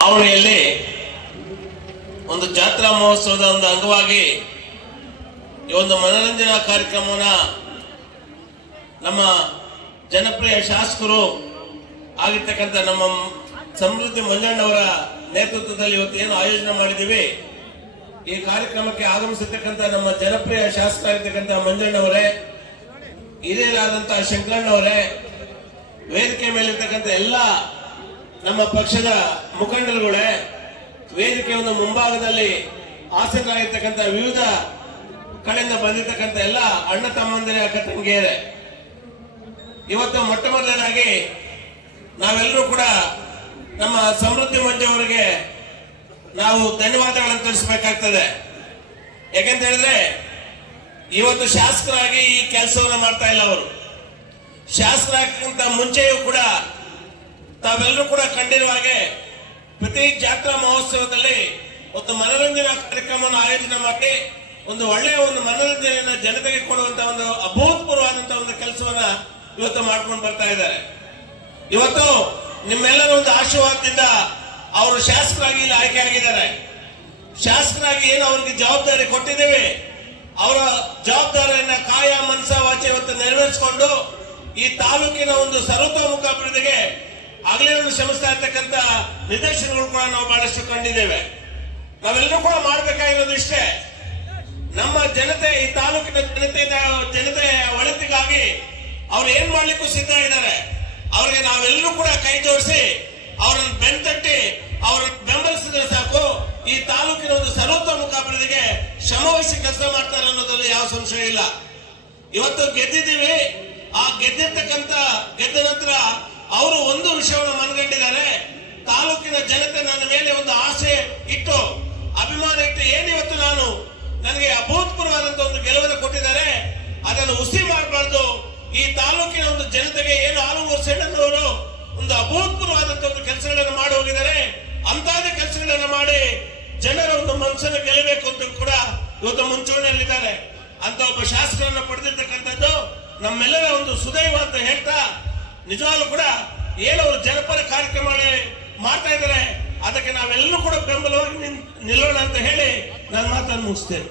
ಚುನಾವಣೆಯಲ್ಲಿ ಒಂದು ಜಾತ್ರಾ ಮಹೋತ್ಸವದ ಒಂದು ಅಂಗವಾಗಿ ಈ ಒಂದು ಮನರಂಜನಾ ಕಾರ್ಯಕ್ರಮವನ್ನ ನಮ್ಮ ಜನಪ್ರಿಯ ಶಾಸಕರು ಆಗಿರ್ತಕ್ಕಂಥ ನಮ್ಮ ಸಮೃದ್ಧಿ ಮಂಜಣ್ಣವರ ನೇತೃತ್ವದಲ್ಲಿ ಇವತ್ತು ಏನು ಆಯೋಜನೆ ಮಾಡಿದ್ದೀವಿ. ಈ ಕಾರ್ಯಕ್ರಮಕ್ಕೆ ಆಗಮಿಸಿರ್ತಕ್ಕಂಥ ನಮ್ಮ ಜನಪ್ರಿಯ ಶಾಸಕರಾಗಿರ್ತಕ್ಕಂಥ ಮಂಜಣ್ಣವರೇ, ಹಿರಿಯರಾದಂತಹ ಶಂಕರಣ್ಣವರೇ, ವೇದಿಕೆ ಮೇಲಿರ್ತಕ್ಕಂಥ ಎಲ್ಲ ನಮ್ಮ ಪಕ್ಷದ ಮುಖಂಡರುಗಳೇ, ವೇದಿಕೆ ಒಂದು ಮುಂಭಾಗದಲ್ಲಿ ಆಸಕ್ತರಾಗಿರ್ತಕ್ಕಂಥ ವಿವಿಧ ಕಡೆಯಿಂದ ಬಂದಿರತಕ್ಕಂಥ ಎಲ್ಲ ಅಣ್ಣ ತಮ್ಮಂದಿರೇ, ಅಕ್ಕ ತಂಗಿಯರೇ, ಇವತ್ತು ಮೊಟ್ಟ ಮೊದಲನೇದಾಗಿ ನಾವೆಲ್ಲರೂ ಕೂಡ ನಮ್ಮ ಸಮೃದ್ಧಿ ಮಂಜು ಅವರಿಗೆ ನಾವು ಧನ್ಯವಾದಗಳನ್ನು ತಿಳಿಸಬೇಕಾಗ್ತದೆ. ಯಾಕೆಂತ ಹೇಳಿದ್ರೆ ಇವತ್ತು ಶಾಸಕರಾಗಿ ಈ ಕೆಲಸವನ್ನ ಮಾಡ್ತಾ ಇಲ್ಲ. ಅವರು ಶಾಸಕರಾಗಕ್ಕಿಂತ ಮುಂಚೆಯೂ ಕೂಡ ತಾವೆಲ್ಲರೂ ಕೂಡ ಕಂಡಿರುವ ಹಾಗೆ ಪ್ರತಿ ಜಾತ್ರಾ ಮಹೋತ್ಸವದಲ್ಲಿ ಒಂದು ಮನರಂಜನಾ ಕಾರ್ಯಕ್ರಮವನ್ನು ಆಯೋಜನೆ ಮಾಡಿ ಒಂದು ಒಳ್ಳೆಯ ಒಂದು ಮನರಂಜನೆಯನ್ನು ಜನತೆಗೆ ಕೊಡುವಂತ ಒಂದು ಅಭೂತಪೂರ್ವವಾದಂತಹ ಒಂದು ಕೆಲಸವನ್ನ ಇವತ್ತು ಮಾಡ್ಕೊಂಡು ಬರ್ತಾ ಇದ್ದಾರೆ. ಇವತ್ತು ನಿಮ್ಮೆಲ್ಲರ ಒಂದು ಆಶೀರ್ವಾದದಿಂದ ಅವರು ಶಾಸಕರಾಗಿ ಇಲ್ಲಿ ಆಯ್ಕೆ ಆಗಿದ್ದಾರೆ. ಶಾಸಕರಾಗಿ ಏನು ಅವರಿಗೆ ಜವಾಬ್ದಾರಿ ಕೊಟ್ಟಿದ್ದೇವೆ, ಅವರ ಜವಾಬ್ದಾರಿಯನ್ನ ಕಾಯ ಮನಸ ವಾಚೆ ಇವತ್ತು ನೆರವೇರಿಸಿಕೊಂಡು ಈ ತಾಲೂಕಿನ ಒಂದು ಸರ್ವತೋಮುಖ ಅಭಿವೃದ್ಧಿಗೆ ಆಗಲೇ ಒಂದು ಶ್ರಮಿಸ್ತಾ ಇರ್ತಕ್ಕಂಥ ನಿದರ್ಶನಗಳು ಕೂಡ ನಾವು ಬಹಳಷ್ಟು ಕಂಡಿದ್ದೇವೆ. ನಾವೆಲ್ಲರೂ ಕೂಡ ಮಾಡಬೇಕಾಗಿರೋದು ಇಷ್ಟೇ, ನಮ್ಮ ಜನತೆ, ಈ ತಾಲೂಕಿನ ಜನತೆಯ ಒಳಿತಿಗಾಗಿ ಅವ್ರು ಏನ್ ಮಾಡ್ಲಿಕ್ಕೂ ಸಿದ್ಧ ಇದ್ದಾರೆ. ಅವ್ರಿಗೆ ನಾವೆಲ್ಲರೂ ಕೂಡ ಕೈ ಜೋಡಿಸಿ ಅವರನ್ನು ಬೆನ್ತಟ್ಟಿ ಅವರನ್ನು ಬೆಂಬಲಿಸಿದ್ರೆ ಸಾಕು, ಈ ತಾಲೂಕಿನ ಒಂದು ಸರ್ವತೋಮುಖ ಅಭಿವೃದ್ಧಿಗೆ ಶ್ರಮವಹಿಸಿ ಕೆಲಸ ಮಾಡ್ತಾರೆ ಅನ್ನೋದ್ರಲ್ಲಿ ಯಾವ ಸಂಶಯ ಇಲ್ಲ. ಇವತ್ತು ಗೆದ್ದಿದ್ದೀವಿ. ಆ ಗೆದ್ದ ನಂತರ ಅವರು ಒಂದು ವಿಷಯವನ್ನು ಮನಗಂಡಿದ್ದಾರೆ. ತಾಲೂಕಿನ ಜನತೆ ನನ್ನ ಮೇಲೆ ಒಂದು ಆಸೆ ಇಟ್ಟು, ಅಭಿಮಾನ ಇಟ್ಟು, ಏನಿವತ್ತು ನನಗೆ ಅಭೂತಪೂರ್ವವಾದಂತಹ ಒಂದು ಗೆಲುವನ್ನು ಕೊಟ್ಟಿದ್ದಾರೆ, ಅದನ್ನು ಹುಸಿ ಮಾಡಬಾರ್ದು. ಈ ತಾಲೂಕಿನ ಒಂದು ಜನತೆಗೆ ಏನು ಆಲೂರು ಸೆಣ್ಣನವರು ಒಂದು ಅಭೂತಪೂರ್ವವಾದಂತಹ ಒಂದು ಕೆಲಸಗಳನ್ನು ಮಾಡಿ ಹೋಗಿದ್ದಾರೆ. ಅಂತಹದೇ ಕೆಲಸಗಳನ್ನು ಮಾಡಿ ಜನರ ಒಂದು ಮನಸ್ಸನ್ನು ಗೆಲ್ಲಬೇಕು ಅಂತ ಕೂಡ ಇವತ್ತು ಮುಂಚೂಣಿಯಲ್ಲಿದ್ದಾರೆ. ಅಂತ ಒಬ್ಬ ಶಾಸಕರನ್ನ ಪಡೆದಿರ್ತಕ್ಕಂಥದ್ದು ನಮ್ಮೆಲ್ಲರ ಒಂದು ಸುದೈವ ಅಂತ ಹೇಳ್ತಾ, ನಿಜವಾಗ್ಲೂ ಕೂಡ ಏನವರು ಜನಪರ ಕಾರ್ಯಕ್ರಮ ಮಾಡ್ತಾ ಇದ್ದಾರೆ, ಅದಕ್ಕೆ ನಾವೆಲ್ಲರೂ ಕೂಡ ಬೆಂಬಲವಾಗಿ ನಿಲ್ಲೋಣ ಅಂತ ಹೇಳಿ ನನ್ನ ಮಾತನ್ನು ಮುಗಿಸ್ತೇನೆ.